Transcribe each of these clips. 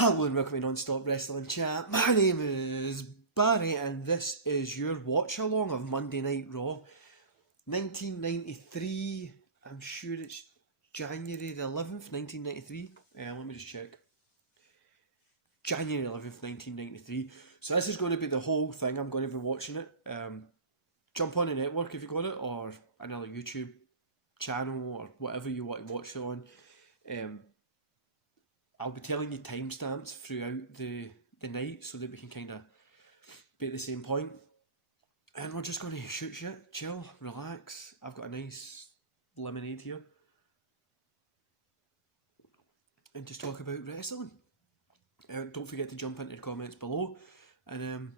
Hello and welcome to Non-Stop Wrestling Chat. My name is Barry and this is your watch along of Monday Night Raw 1993. I'm sure it's January the 11th, 1993. Let me just check. January 11th, 1993. So this is going to be the whole thing. I'm going to be watching it. Jump on the network if you got it, or another YouTube channel, or whatever you want to watch it on. I'll be telling you timestamps throughout the night so that we can kind of be at the same point. And we're just going to shoot shit, chill, relax. I've got a nice lemonade here. And just talk about wrestling. Don't forget to jump into the comments below. And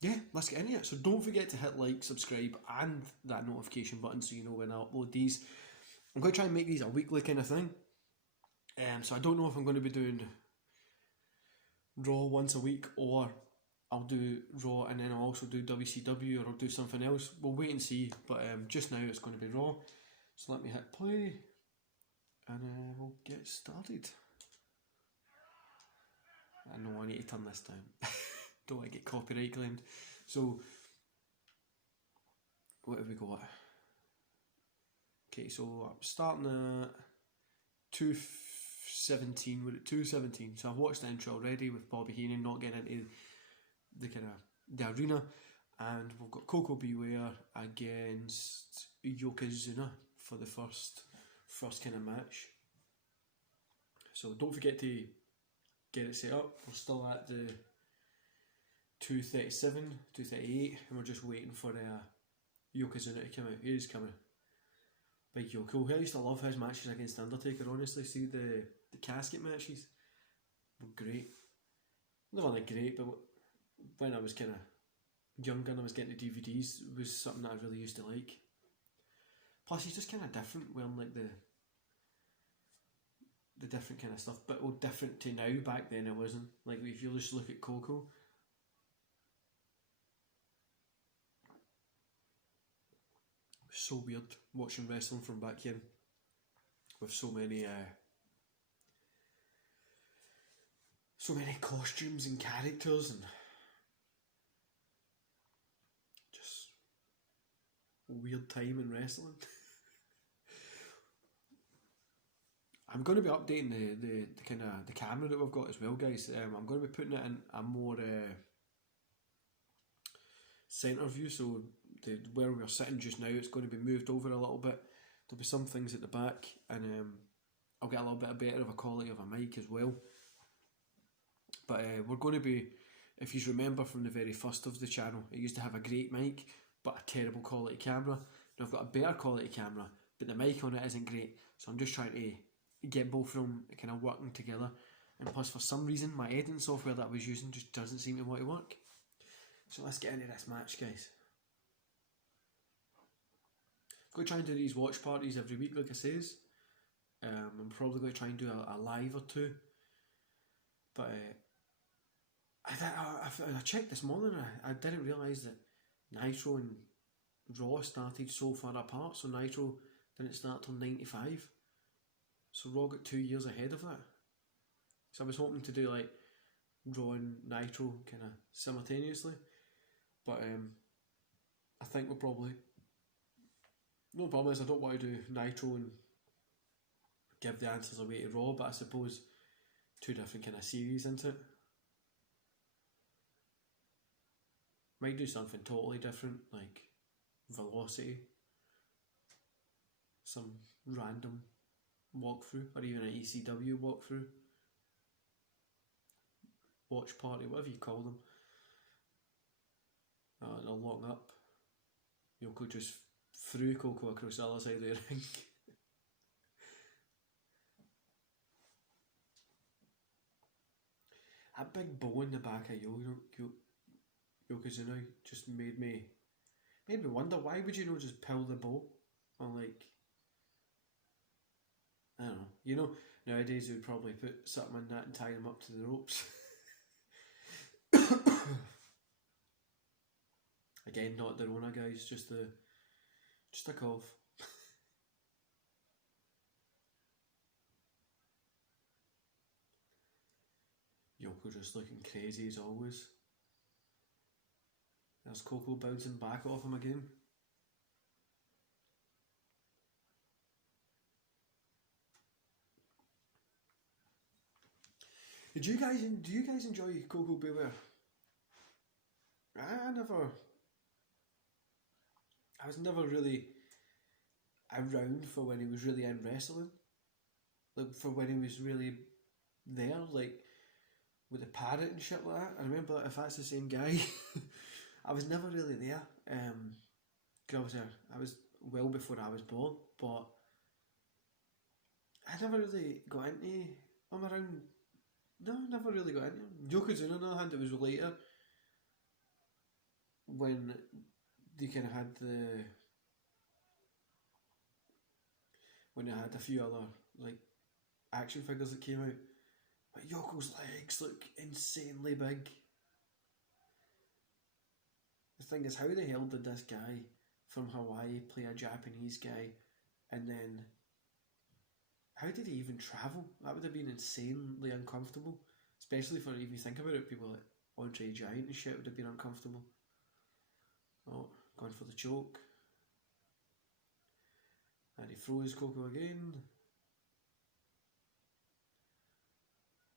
yeah, let's get into it. So don't forget to hit like, subscribe and that notification button so you know when I upload these. I'm going to try and make these a weekly kind of thing. So I don't know if I'm going to be doing Raw once a week, or I'll do Raw and then I'll also do WCW, or I'll do something else. We'll wait and see, but just now it's going to be Raw. So let me hit play and we'll get started. I know I need to turn this down. Don't want to get copyright claimed. So what have we got? Okay, so I'm starting at 2:17. We're at 2:17. So I've watched the intro already with Bobby Heenan not getting into the arena, and we've got Coco Beware against Yokozuna for the first kind of match. So don't forget to get it set up. We're still at the 2:37, 2:38, and we're just waiting for Yokozuna to come out. He's coming. Big Yoko. I used to love his matches against Undertaker, honestly. See the casket matches were great. Not really great, but when I was kind of younger and I was getting the DVDs, it was something that I really used to like. Plus he's just kind of different, wearing like the different kind of stuff, but different to now. Back then it wasn't. Like if you just look at Coco, so weird watching wrestling from back then with so many costumes and characters, and just a weird time in wrestling. I'm going to be updating the kind of the camera that we've got as well, guys. I'm going to be putting it in a more centre view, so where we're sitting just now, it's going to be moved over a little bit. There'll be some things at the back, and I'll get a little bit better of a quality of a mic as well. But we're going to be, if you remember from the very first of the channel, it used to have a great mic but a terrible quality camera. Now I've got a better quality camera, but the mic on it isn't great, so I'm just trying to get both of them kind of working together. And plus, for some reason, my editing software that I was using just doesn't seem to want to work. So let's get into this match, guys. I'm going to try and do these watch parties every week, like I says. I'm probably going to try and do a live or two. But I checked this morning, I didn't realise that Nitro and Raw started so far apart. So Nitro didn't start till 95. So Raw got 2 years ahead of that. So I was hoping to do like Raw and Nitro kind of simultaneously. But I think we'll probably... No problem is I don't want to do Nitro and give the answers away to Raw, but I suppose two different kind of series into it. Might do something totally different, like Velocity, some random walkthrough, or even an ECW walkthrough, watch party, whatever you call them. They'll lock up. Yoko just threw Coco across the other side of the ring. That big bow in the back of Yokozuna just made me wonder, why would you not just pull the bow? Or like, I don't know. You know, nowadays they would probably put something in that and tie them up to the ropes. Again, not the Rona, guys, just a cough. Yoko just looking crazy as always. There's Coco bouncing back off him again. Do you guys enjoy Coco Beware? I was never really around for when he was really in wrestling. Like for when he was really there, like with the parrot and shit like that. I remember, if that's the same guy, I was never really there. Cause I was well before I was born, but I never really got into him around. No, never really got into him. Yokozuna, on the other hand, it was later when they kind of had when they had a few other like action figures that came out. But Yoko's legs look insanely big. The thing is, how the hell did this guy from Hawaii play a Japanese guy, and then how did he even travel? That would have been insanely uncomfortable, especially for, if you think about it, people like Andre Giant and shit would have been uncomfortable. Oh, going for the choke. And he throws Coco again.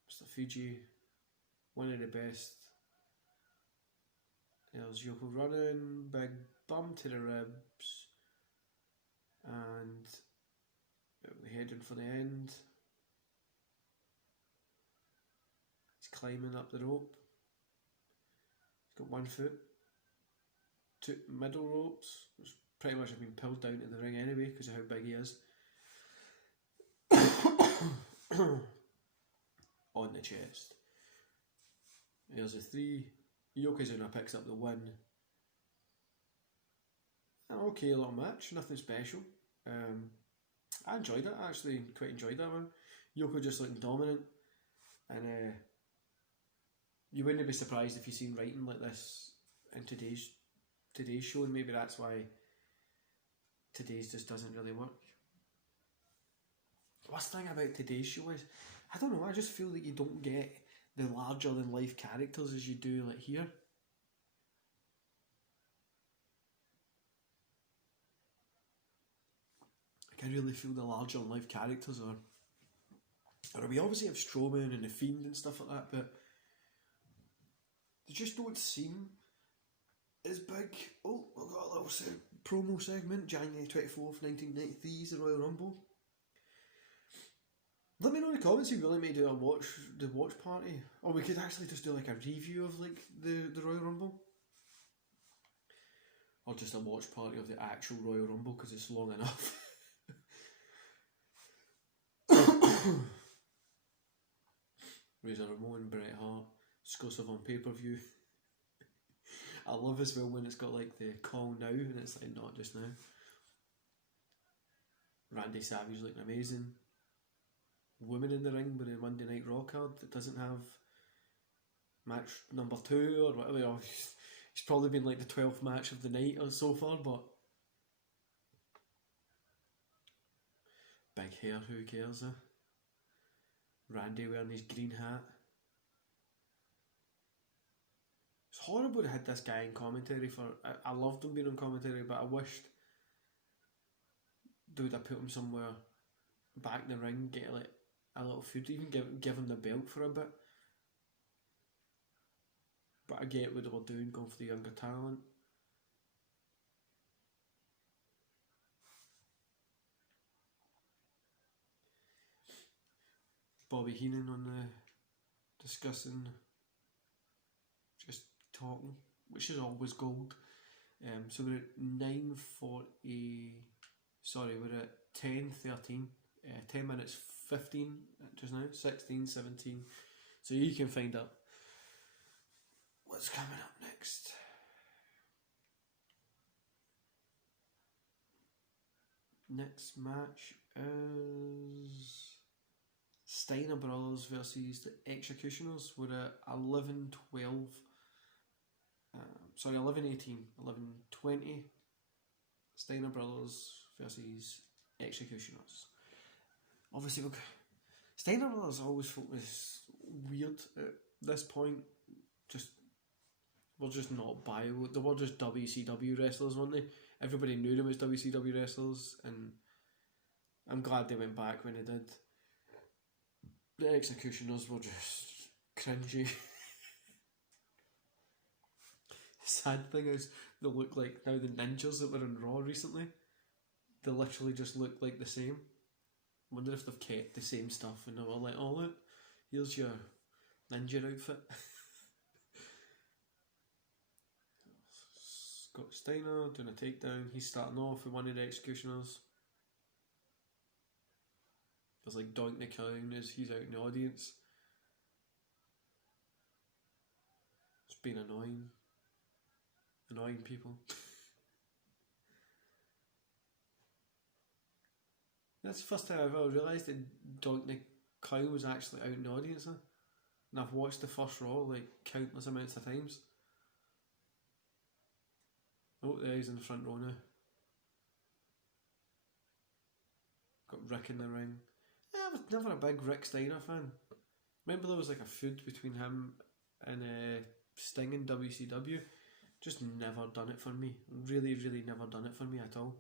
Mr. Fuji, one of the best. There's Yoko running, big bump to the ribs, and we're heading for the end. He's climbing up the rope. He's got 1 foot. 2 middle ropes, which pretty much have been pulled down to the ring anyway because of how big he is. On the chest. There's a 3. Yokozuna picks up the 1. An okay little match, nothing special. I enjoyed it, I actually quite enjoyed that one. Yoko just looking dominant, and you wouldn't be surprised if you've seen writing like this in today's show, and maybe that's why today's just doesn't really work. What's the thing about today's show is, I don't know, I just feel that you don't get the larger than life characters as you do like here. Like, I really feel the larger than life characters or we obviously have Strowman and the Fiend and stuff like that, but they just don't seem as big. Oh, we've got a little promo segment. January 24th, 1993 is the Royal Rumble. Let me know in the comments if you really may do the watch party, or we could actually just do like a review of like the Royal Rumble, or just a watch party of the actual Royal Rumble because it's long enough. Razor Ramon, Bret Hart, exclusive on pay-per-view. I love as well when it's got like the call now and it's like not just now. Randy Savage looking amazing. Women in the ring with a Monday Night Raw card that doesn't have match number 2 or whatever. It's probably been like the 12th match of the night or so far, but big hair, who cares? Randy wearing his green hat. It's horrible to have this guy in commentary for. I loved him being on commentary, but I wished they would have put him somewhere back in the ring, get like a little food, even give him the belt for a bit. But I get what they were doing, going for the younger talent. Bobby Heenan on the discussing, just talking, which is always gold. So we're at 9:40. Sorry, we're at 10:13. 10 minutes 15 just now. 16, 17. So you can find out what's coming up next. Next match is Steiner Brothers versus the Executioners. We're at 11:12. 11:18. 11:20. Steiner Brothers versus Executioners. Obviously, Steiner Brothers always felt was weird at this point, just we're just not bio. They were just WCW wrestlers, weren't they? Everybody knew them as WCW wrestlers, and I'm glad they went back when they did. The Executioners were just cringy. Sad thing is, they look like now the ninjas that were on Raw recently. They literally just look like the same. Wonder if they've kept the same stuff and they were like, oh look, here's your ninja outfit. Got Steiner doing a takedown. He's starting off with one of the Executioners. There's like Doink the Clown as he's out in the audience. It's been annoying. Annoying people. That's the first time I've ever realised that Doink the Clown was actually out in the audience. And I've watched the first Raw like countless amounts of times. Oh, there he's in the front row now. Got Rick in the ring. I was never a big Rick Steiner fan. Remember there was like a feud between him and Sting in WCW. Just never done it for me. Really, really never done it for me at all.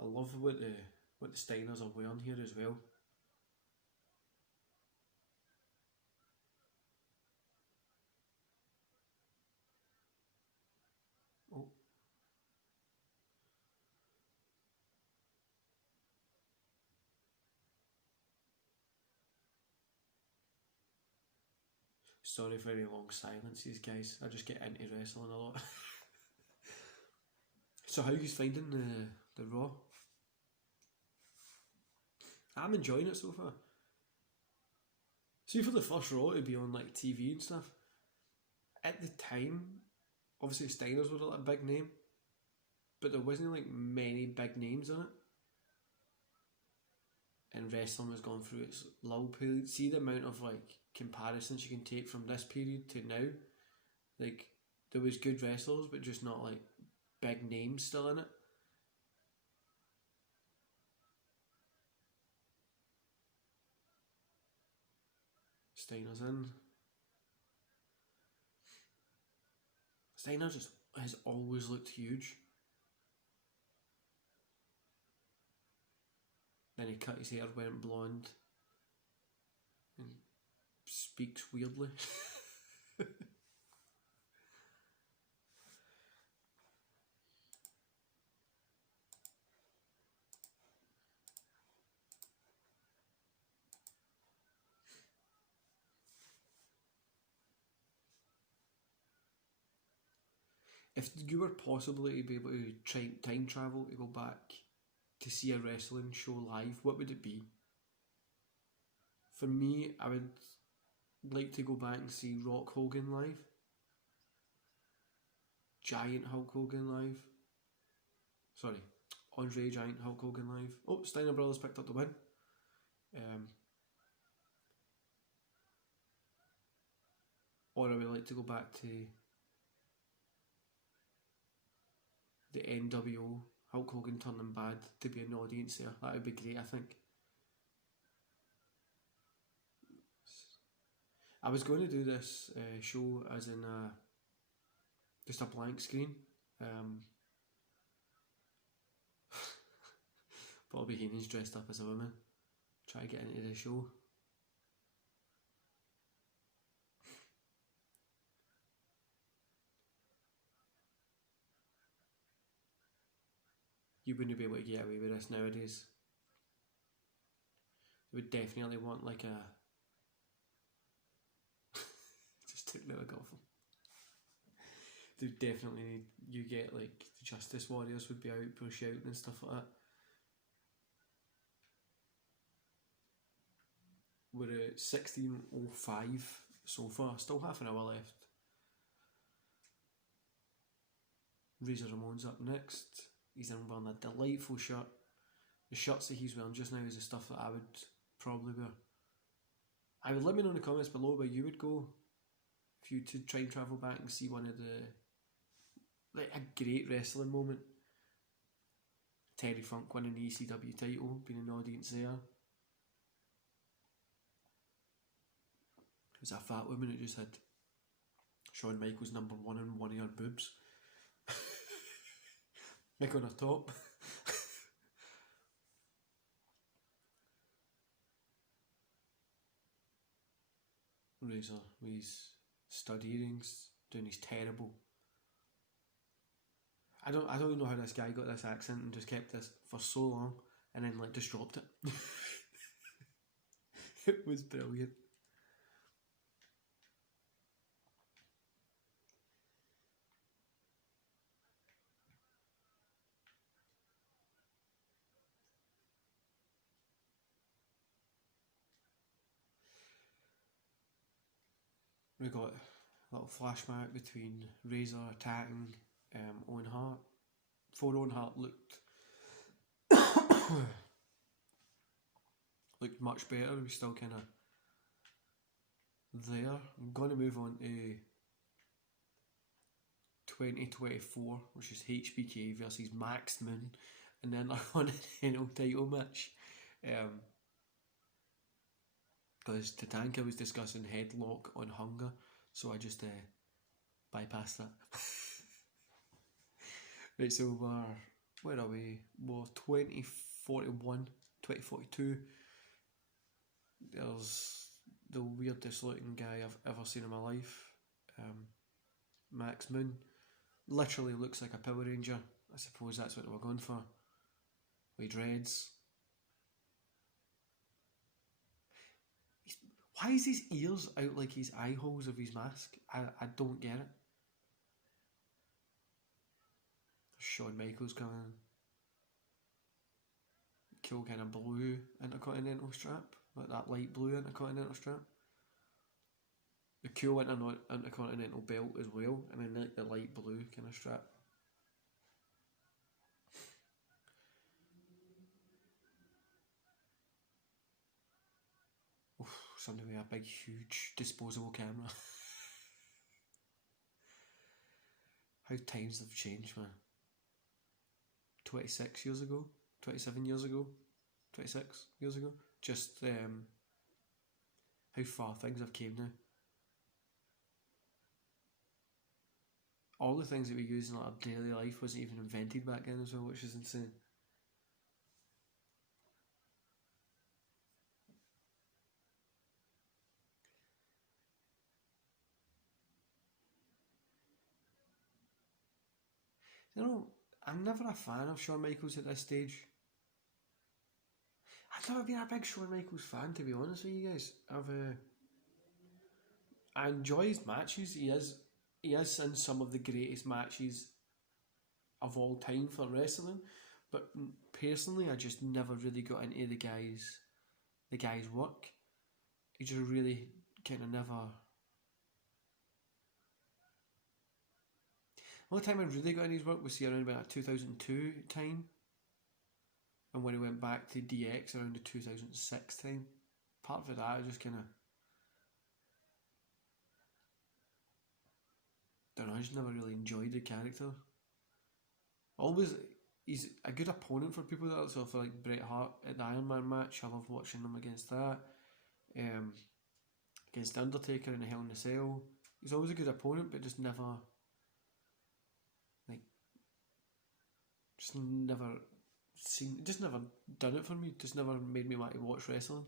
I love what the Steiners are wearing here as well. Oh. Sorry for any long silences, guys. I just get into wrestling a lot. So how are you finding the Raw? I'm enjoying it so far. See, for the first Raw to be on like TV and stuff, at the time, obviously Steiners were like a big name, but there wasn't like many big names in it. And wrestling was going through its lull period. See the amount of like comparisons you can take from this period to now. Like there was good wrestlers, but just not like big names still in it. Steiner's in. Steiner just has always looked huge. Then he cut his hair, went blonde, and speaks weirdly. If you were possibly to be able to time travel to go back to see a wrestling show live, what would it be? For me, I would like to go back and see Rock Hogan live, Giant Hulk Hogan live. Sorry, Andre Giant Hulk Hogan live. Oh, Steiner Brothers picked up the win. Or I would like to go back to the NWO, Hulk Hogan turning bad, to be an audience there. That would be great, I think. I was going to do this show as in just a blank screen. Bobby Heenan's dressed up as a woman. Try to get into the show. You wouldn't be able to get away with this nowadays. They would definitely want like a... just took the wig off him. They would definitely need... You get like the Justice Warriors would be out, push out and stuff like that. We're at 16:05 so far, still half an hour left. Razor Ramon's up next. He's in wearing a delightful shirt. The shirts that he's wearing just now is the stuff that I would probably wear. I would let me know in the comments below where you would go if you to try and travel back and see one of the... like a great wrestling moment. Terry Funk winning the ECW title, being an audience there. It was a fat woman who just had Shawn Michaels #1 on one of her boobs. Like on her top. Razor with his stud earrings, doing his terrible. I don't even know how this guy got this accent and just kept this for so long and then like just dropped it. It was brilliant. We got a little flashback between Razor attacking Owen Hart. Before Owen Hart looked much better, he was still kind of there. I'm going to move on to 2024, which is HBK versus Max Moon, and then on an NL title match. Because Tatanka was discussing headlock on Hunger, so I just bypassed that. Right, so where are we? We're 2041, 2042. There's the weirdest looking guy I've ever seen in my life. Max Moon. Literally looks like a Power Ranger. I suppose that's what they were going for. With dreads. Why is his ears out like his eye holes of his mask? I don't get it. Shawn Michaels coming. Cool kind of blue intercontinental strap. Like that light blue intercontinental strap. The cool intercontinental belt as well. And then like the light blue kind of strap. Something with a big, huge, disposable camera. How times have changed, man. 26 years ago, 27 years ago, 26 years ago. Just how far things have came now. All the things that we use in our daily life wasn't even invented back then as well, which is insane. You know, I'm never a fan of Shawn Michaels at this stage. I've never been a big Shawn Michaels fan, to be honest with you guys. I enjoy his matches. He is in some of the greatest matches of all time for wrestling. But personally, I just never really got into the guy's work. He just really kind of never. The only time I really got into his work was around about 2002 time, and when he went back to DX around the 2006 time. Apart from that, I just kind of don't know. I just never really enjoyed the character. Always, he's a good opponent for people that so for like Bret Hart at the Iron Man match. I love watching him against that. Against Undertaker in the Hell in a Cell. He's always a good opponent, but just never. Just never done it for me. Just never made me want to watch wrestling.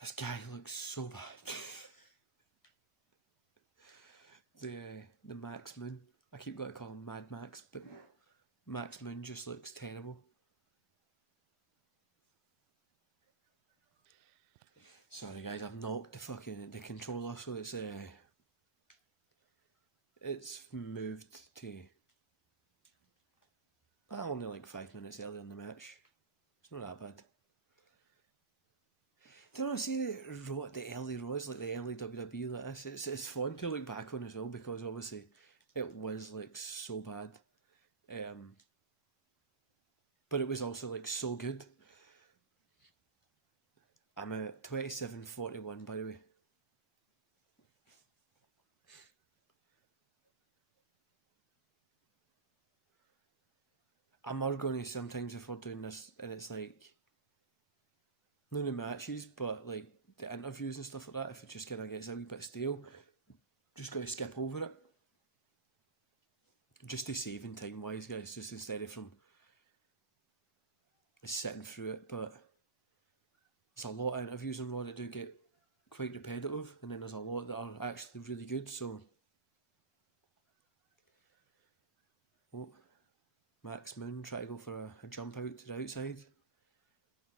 This guy looks so bad. the Max Moon. I keep going to call him Mad Max, but Max Moon just looks terrible. Sorry guys, I've knocked the controller, so it's moved to only like 5 minutes earlier in the match. It's not that bad. Do you know, see the early Raws, like the early WWE like this, it's fun to look back on as well, because obviously it was like so bad. But it was also like so good. I'm at 27:41 by the way. I'm more going to sometimes if we're doing this and it's like, not the matches, but like the interviews and stuff like that, if it just kind of gets a wee bit stale, just got to skip over it. Just to saving time wise, guys, just instead of from sitting through it. But there's a lot of interviews on Raw that do get quite repetitive, and then there's a lot that are actually really good. So, oh, Max Moon try to go for a jump out to the outside,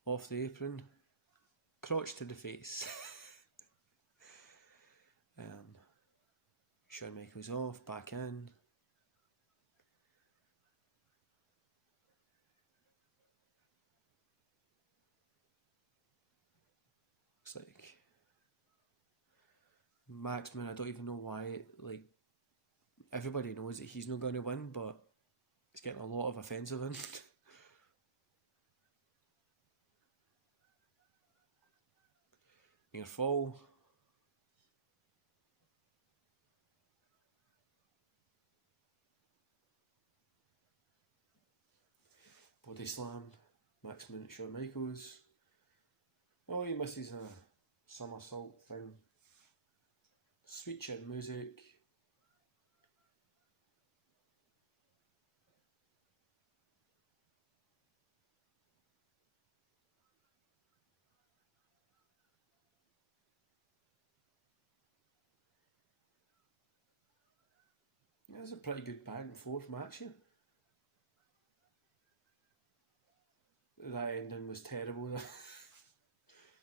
off the apron, crotch to the face. Shawn Michaels off, back in. Looks like Max Moon, I don't even know why, like, everybody knows that he's not going to win, but he's getting a lot of offensive in. Near fall. Body slam. Max Moon at Shawn Michaels. Oh, he misses a somersault thing. Sweet chin music. Yeah, it's a pretty good back and forth match here. That ending was terrible.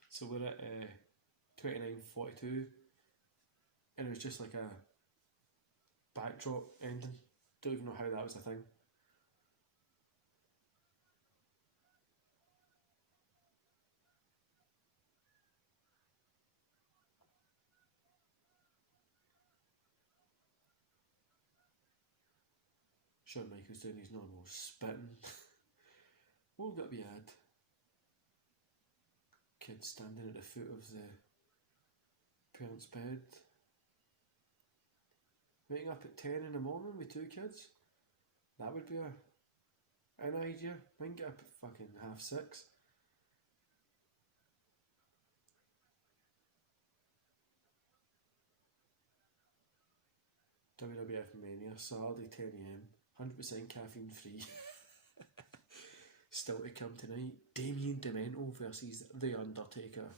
So we're at 29:42, and it was just like a backdrop ending. Don't even know how that was a thing. Shawn Michaels doing his normal spitting. What would that be had? Kid standing at the foot of the parents' bed. Waking up at 10 in the morning with 2 kids? That would be an idea. I can get up at fucking 6:30. WWF Mania, Saturday 10 AM, 100% caffeine free. Still to come tonight, Damien Dementor versus The Undertaker.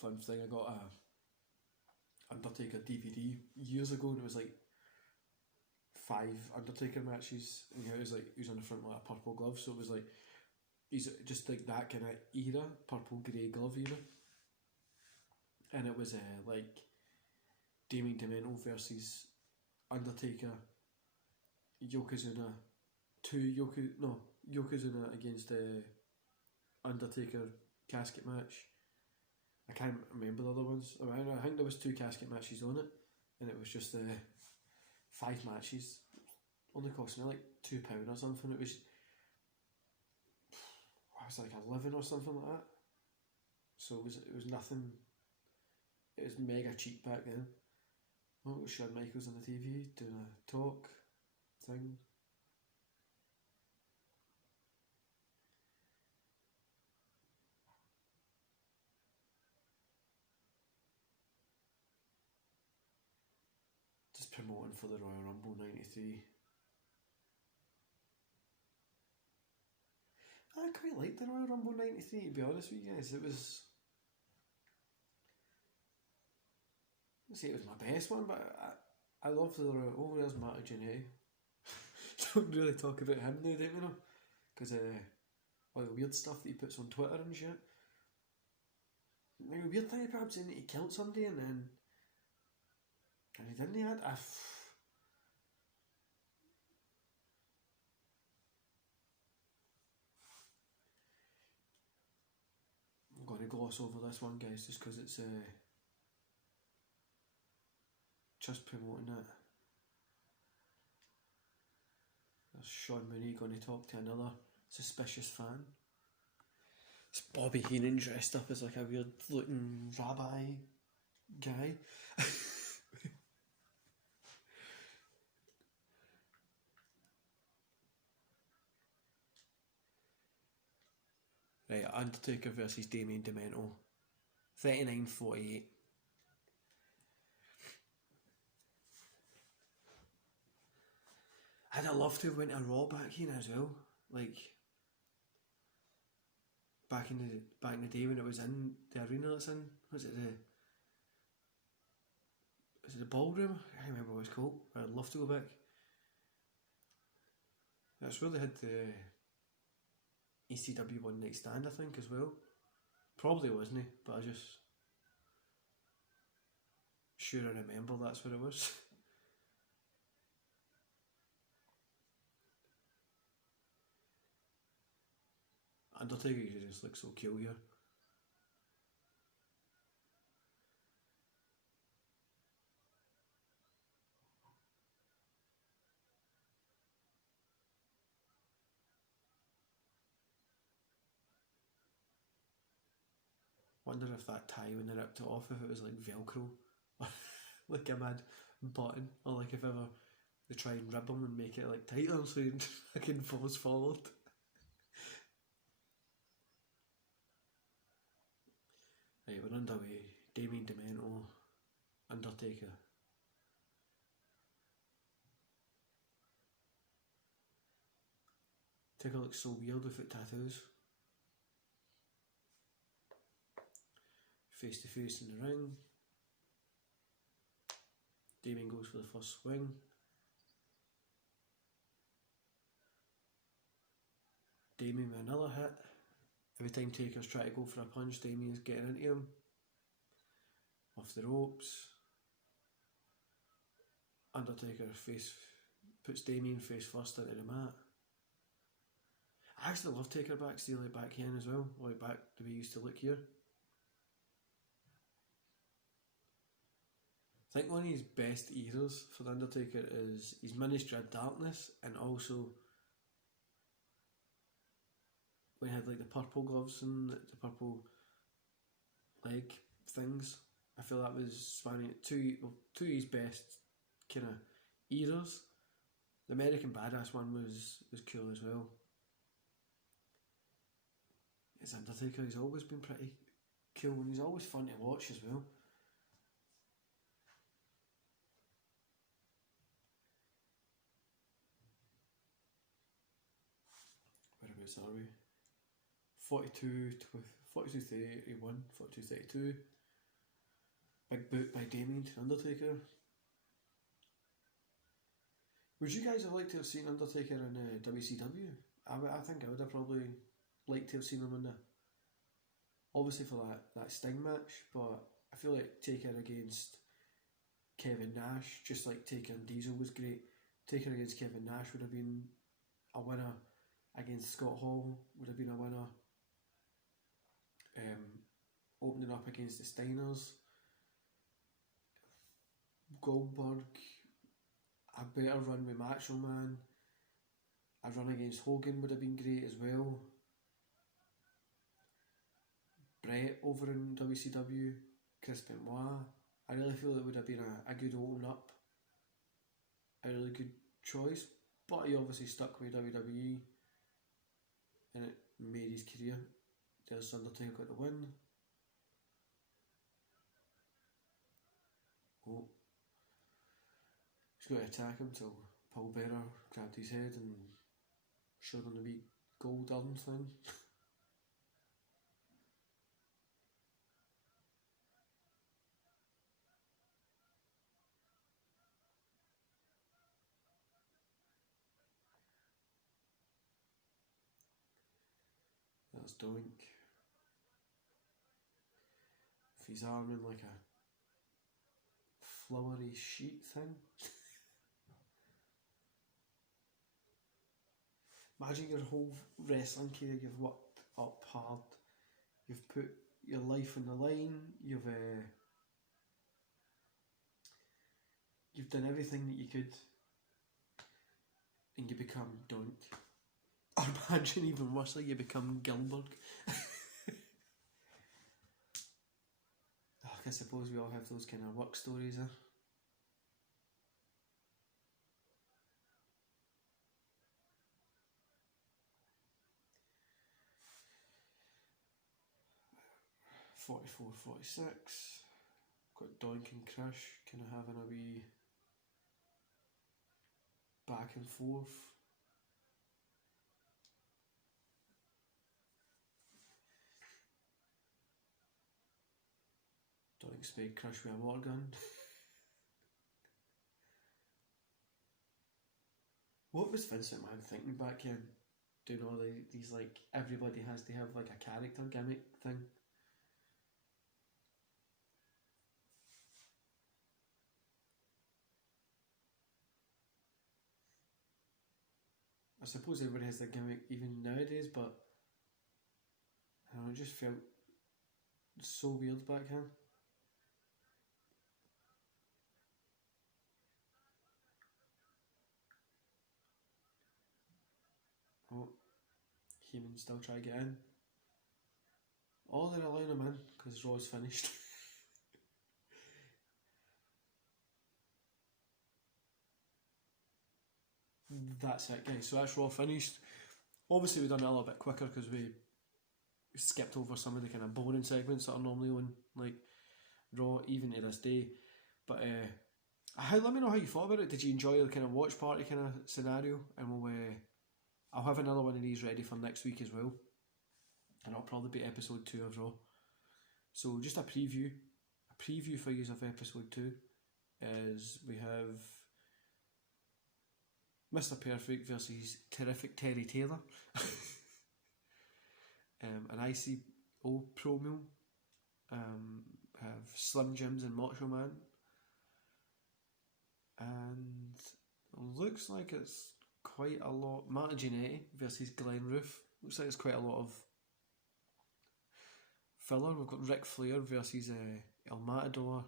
Fun thing, I got a Undertaker DVD years ago, and it was like 5 Undertaker matches, and it was like he was on the front with a purple glove, so it was like he's just like that kind of era, purple grey glove era, and it was like Damien Dementor versus Undertaker, Yokozuna, Yokozuna against Undertaker casket match. I can't remember the other ones. I think there was 2 casket matches on it, and it was just 5 matches. Only cost me like £2 or something. It was like 11 or something like that. So it was nothing. It was mega cheap back then. Oh, it was Shawn Michaels on the TV doing a talk thing. Just promoting for the Royal Rumble 93. I quite liked the Royal Rumble 93, to be honest with you guys. It was... I wouldn't say it was my best one, but I love the Royal... Oh, there's Marty Jannetty. Don't really talk about him now, don't we know? Because all the weird stuff that he puts on Twitter and shit. Now, the weird thing about him saying that he killed somebody and then... And he didn't, he had... I'm going to gloss over this one, guys, just because it's just promoting it. There's Sean Mooney going to talk to another suspicious fan. It's Bobby Heenan dressed up as like a weird looking rabbi guy. Right, Undertaker versus Damien Dementor. 39-48. I'd have loved to have went to Raw back in as well. Like back in the day when it was in the arena it's in. Was it the ballroom? I can't remember what it's called. I'd love to go back. That's where they had the ECW One Night Stand, I think, as well. Probably wasn't it, but I just sure I remember that's where it was. Undertaker used to just look so cool here. Wonder if that tie when they ripped it off, if it was like Velcro, like a mad button, or like if ever they try and rib them and make it like tighter so it fucking falls forward. Right, we're underway. Damien Dementor, Undertaker. Taker looks so weird without tattoos. Face to face in the ring. Damien goes for the first swing. Damien with another hit. Every time Taker's trying to go for a punch, Damien's getting into him. Off the ropes. Undertaker puts Damien face first into the mat. I actually love Taker back, steal it back in as well, like back the way he used to look here. I think one of his best eras for The Undertaker is his Ministry of Darkness, and also when he had like the purple gloves and the purple leg things. I feel that was spanning two of his best kind of eras. The American Badass one was cool as well. It's Undertaker, he's always been pretty cool and he's always fun to watch as well. Whereabouts are we? 42-31, 42-32. Big boot by Damien to Undertaker. Would you guys have liked to have seen Undertaker in WCW? I think I would have probably liked to have seen him in there. Obviously for that Sting match, but I feel like Taker against Kevin Nash, just like Taker and Diesel was great. Taker against Kevin Nash would have been a winner. Against Scott Hall would have been a winner. Opening up against the Steiners. Goldberg, a better run with Macho Man. A run against Hogan would have been great as well. Brett over in WCW, Chris Benoit. I really feel it would have been a good open up. A really good choice. But he obviously stuck with WWE. And it made his career. There's Undertaker got the win. Oh. He's got to attack him till Paul Bearer grabbed his head and showed him the wee gold urn thing. That's Doink. With his arm in like a flowery sheet thing. Imagine your whole wrestling career, you've worked up hard, you've put your life on the line, you've done everything that you could, and you become Doink. Or imagine even worse, like you become Gilbert. I suppose we all have those kind of work stories, eh? 44, 46. Got Doink and Crush kind of having a wee back and forth. Doink spade Crush with a water gun. What was Vincent McMahon thinking back then? Doing all these, like, everybody has to have like a character gimmick thing. I suppose everybody has their gimmick even nowadays, but I don't know, it just felt so weird back then. Oh, Heyman still try to get in. Oh, they're allowing him in because Raw's finished. That's it, guys. So that's Raw finished. Obviously, we've done it a little bit quicker because we skipped over some of the kind of boring segments that are normally on like Raw, even to this day. But let me know how you thought about it. Did you enjoy the kind of watch party kind of scenario? And I'll have another one of these ready for next week as well, and it'll probably be episode 2 of Raw. So just a preview for you of episode 2 is we have Mr. Perfect versus Terrific Terry Taylor. An ICO promo. Have Slim Jims and Macho Man. And it looks like it's quite a lot. Marta Jannetty versus Glenn Roof. Looks like it's quite a lot of filler. We've got Ric Flair versus El Matador.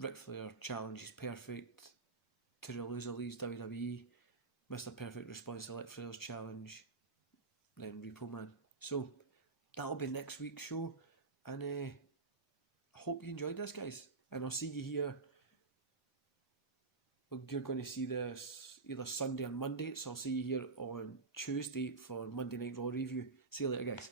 Ric Flair challenges Perfect. Terry Loser leaves WWE. Mr. Perfect responds to Ric Flair's challenge. Then Repo Man. So that'll be next week's show. And I hope you enjoyed this, guys. And I'll see you here. You're going to see this either Sunday or Monday. So I'll see you here on Tuesday for Monday Night Raw review. See you later, guys.